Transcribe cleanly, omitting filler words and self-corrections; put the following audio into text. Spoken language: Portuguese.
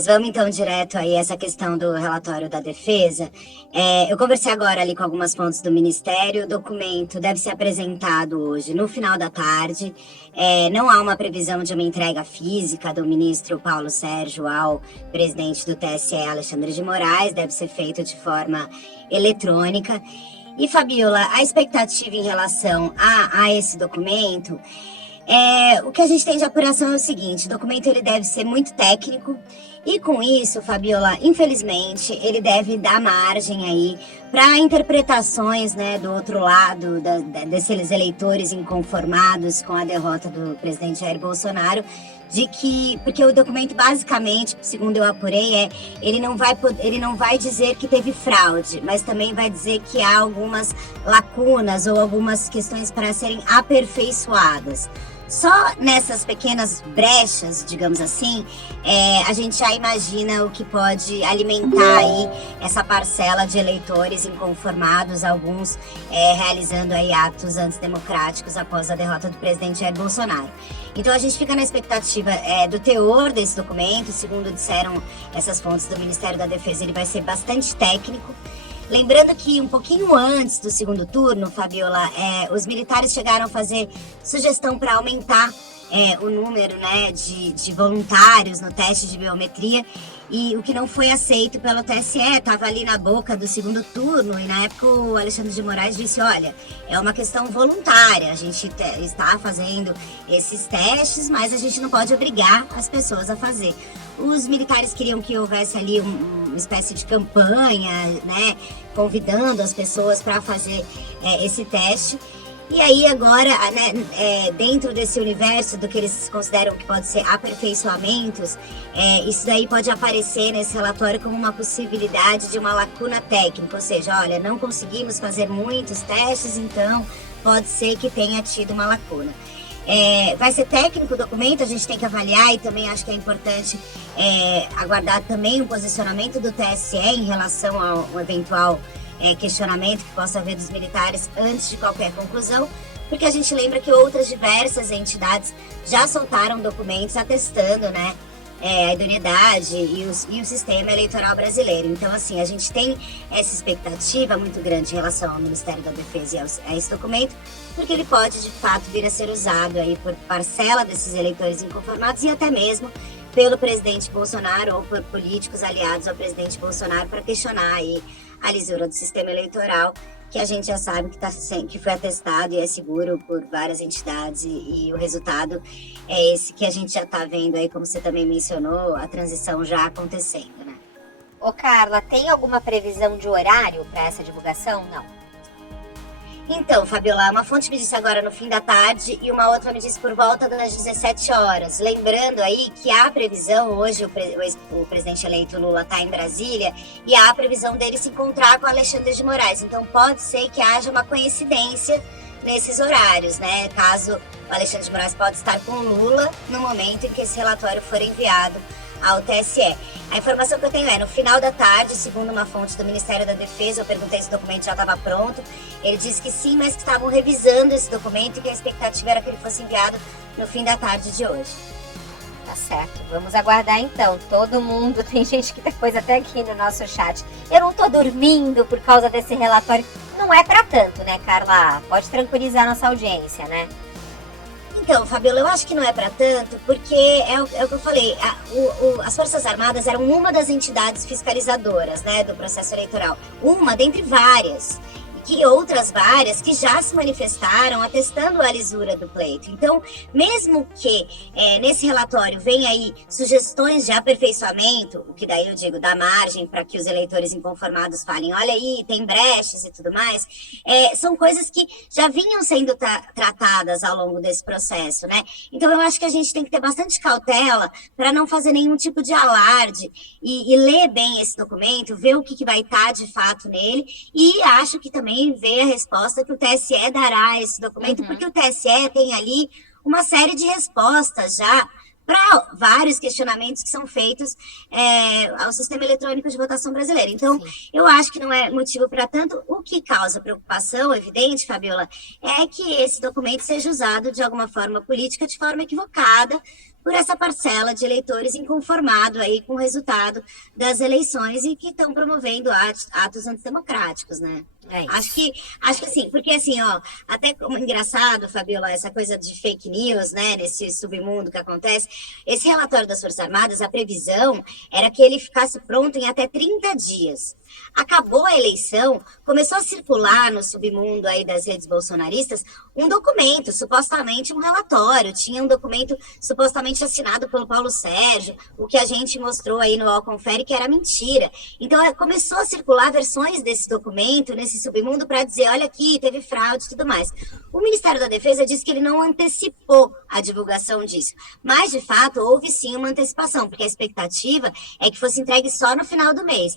Mas vamos então direto aí a essa questão do relatório da defesa. Eu conversei agora ali com algumas fontes do Ministério. O documento deve ser apresentado hoje, no final da tarde. Não há uma previsão de uma entrega física do ministro Paulo Sérgio ao presidente do TSE, Alexandre de Moraes. Deve ser feito de forma eletrônica. E, Fabiola, a expectativa em relação a esse documento... o que a gente tem de apuração é o seguinte: o documento ele deve ser muito técnico e, com isso, Fabiola, infelizmente, ele deve dar margem aí para interpretações, né, do outro lado, desses eleitores inconformados com a derrota do presidente Jair Bolsonaro, porque o documento, basicamente, segundo eu apurei, ele não vai dizer que teve fraude, mas também vai dizer que há algumas lacunas ou algumas questões para serem aperfeiçoadas. Só nessas pequenas brechas, digamos assim, a gente já imagina o que pode alimentar aí essa parcela de eleitores inconformados, alguns realizando aí atos antidemocráticos após a derrota do presidente Jair Bolsonaro. Então a gente fica na expectativa do teor desse documento. Segundo disseram essas fontes do Ministério da Defesa, ele vai ser bastante técnico. Lembrando que um pouquinho antes do segundo turno, Fabiola, os militares chegaram a fazer sugestão para aumentar o número, né, de voluntários no teste de biometria, e o que não foi aceito pelo TSE, estava ali na boca do segundo turno, e na época o Alexandre de Moraes disse: olha, é uma questão voluntária, a gente está fazendo esses testes, mas a gente não pode obrigar as pessoas a fazer. Os militares queriam que houvesse ali uma espécie de campanha, né, convidando as pessoas para fazer esse teste. E aí agora, né, dentro desse universo do que eles consideram que pode ser aperfeiçoamentos, isso daí pode aparecer nesse relatório como uma possibilidade de uma lacuna técnica, ou seja, olha, não conseguimos fazer muitos testes, então pode ser que tenha tido uma lacuna. Vai ser técnico o documento, a gente tem que avaliar, e também acho que é importante aguardar também o posicionamento do TSE em relação ao eventual questionamento que possa haver dos militares antes de qualquer conclusão, porque a gente lembra que outras diversas entidades já soltaram documentos atestando, né, a idoneidade e o sistema eleitoral brasileiro. Então, assim, a gente tem essa expectativa muito grande em relação ao Ministério da Defesa e a esse documento, porque ele pode, de fato, vir a ser usado aí por parcela desses eleitores inconformados e até mesmo pelo presidente Bolsonaro ou por políticos aliados ao presidente Bolsonaro para questionar aí a lisura do sistema eleitoral, que a gente já sabe que foi atestado e é seguro por várias entidades, e o resultado é esse que a gente já está vendo aí, como você também mencionou, a transição já acontecendo, né? Ô Carla, tem alguma previsão de horário para essa divulgação? Não. Então, Fabiola, uma fonte me disse agora no fim da tarde e uma outra me disse por volta das 17 horas. Lembrando aí que há previsão, hoje o presidente eleito Lula está em Brasília, e há a previsão dele se encontrar com Alexandre de Moraes. Então pode ser que haja uma coincidência nesses horários, né? Caso o Alexandre de Moraes pode estar com Lula no momento em que esse relatório for enviado ao TSE. A informação que eu tenho no final da tarde, segundo uma fonte do Ministério da Defesa, eu perguntei se o documento já estava pronto, ele disse que sim, mas que estavam revisando esse documento e que a expectativa era que ele fosse enviado no fim da tarde de hoje. Tá certo, vamos aguardar então. Todo mundo, tem gente que depois até aqui no nosso chat, eu não tô dormindo por causa desse relatório. Não é pra tanto, né, Carla? Pode tranquilizar nossa audiência, né? Então, Fabiola, eu acho que não é para tanto, porque é o que eu falei, as Forças Armadas eram uma das entidades fiscalizadoras, né, do processo eleitoral, uma dentre várias, e outras várias que já se manifestaram atestando a lisura do pleito. Então, mesmo que nesse relatório venha aí sugestões de aperfeiçoamento, o que daí eu digo, dá margem para que os eleitores inconformados falem, olha aí, tem brechas e tudo mais, são coisas que já vinham sendo tratadas ao longo desse processo, né? Então, eu acho que a gente tem que ter bastante cautela para não fazer nenhum tipo de alarde e ler bem esse documento, ver o que vai estar de fato nele, e acho que também ver a resposta que o TSE dará a esse documento, porque o TSE tem ali uma série de respostas já para vários questionamentos que são feitos ao sistema eletrônico de votação brasileiro. Então, eu acho que não é motivo para tanto. O que causa preocupação, evidente, Fabiola, é que esse documento seja usado de alguma forma política, de forma equivocada, por essa parcela de eleitores inconformado aí com o resultado das eleições e que estão promovendo atos antidemocráticos, né? É isso. Acho que assim, porque assim, ó, até como engraçado, Fabiola, essa coisa de fake news, né, nesse submundo que acontece, esse relatório das Forças Armadas, a previsão era que ele ficasse pronto em até 30 dias. Acabou a eleição, começou a circular no submundo aí das redes bolsonaristas um documento, supostamente um relatório, tinha um documento supostamente assinado pelo Paulo Sérgio, o que a gente mostrou aí no All Confere que era mentira. Então começou a circular versões desse documento nesse submundo para dizer, olha aqui, teve fraude e tudo mais. O Ministério da Defesa disse que ele não antecipou a divulgação disso, mas de fato houve sim uma antecipação, porque a expectativa é que fosse entregue só no final do mês.